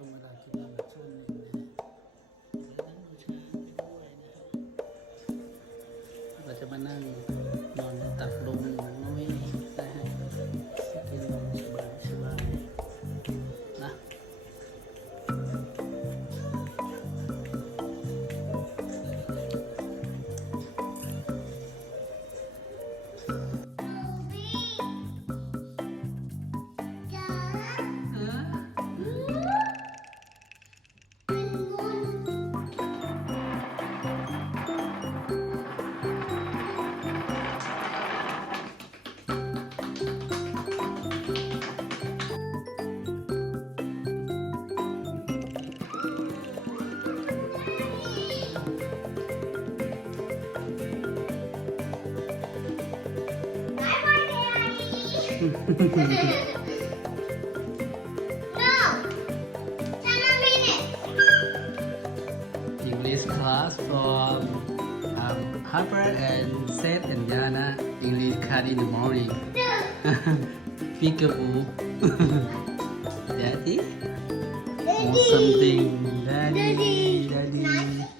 কেউ মেরে আছে English class from um, Harper and Seth and Yana English class in the morning. Peekaboo. Daddy? Or something? Daddy Daddy. Hmm?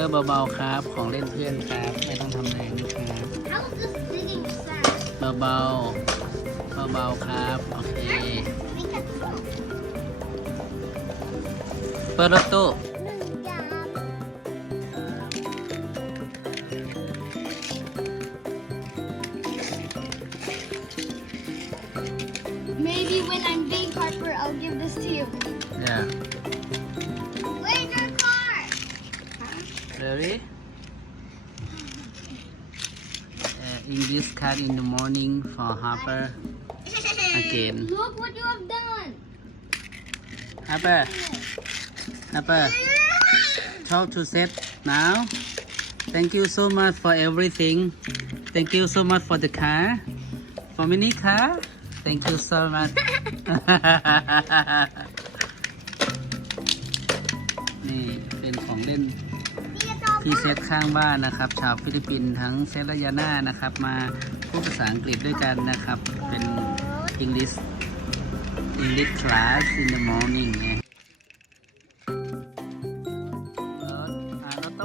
เพื่อเบาๆครับ ของเล่นเพื่อนครับ ไม่ต้องทำแรงนะครับ How is this digging sound? เบาๆเบาๆครับ โอเค Make a song. เปิดรถตู้ Maybe when I'm big, Harper, I'll give this to you. yeah Where's Ready? Uh, English card in the morning for Harper again. Look what you have done. Harper, Harper, talk to Seth now. Thank you so much for everything. Thank you so much for the car. For mini car. Thank you so much. นี่เป็นของเล่น ที่เซตข้างบ้านนะครับ ชาวฟิลิปปินส์ทั้งเซตและยาน่านะครับ มาพูดภาษาอังกฤษด้วยกันนะครับ เป็น English English class in the morning ไงรถอ่ารถต้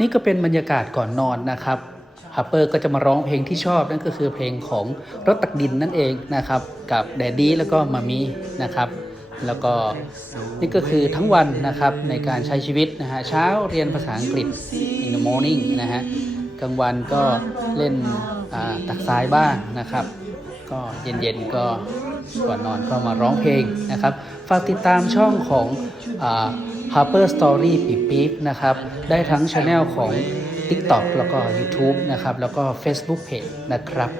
นี่ก็เป็นบรรยากาศก่อนนอนนะครับฮัปเปอร์ก็จะมาร้องเพลงที่ชอบนั่นก็คือเพลงของรถตักดินนั่นเองนะครับ กับแดดดี้แล้วก็มามีนะครับ แล้วก็นี่ก็คือทั้งวันนะครับในการใช้ชีวิตนะฮะเช้าเรียนภาษาอังกฤษ in the morning นะฮะกลางวันก็เล่นตักทรายบ้างนะครับ ก็เย็นๆก็ก่อนนอนก็มาร้องเพลงนะครับ ฝากติดตามช่องของอ Harper Story ปีปีนะครับ ได้ทั้งช anel ของ TikTok แล้วก็ YouTube นะครับ แล้วก็ Facebook Page นะครับ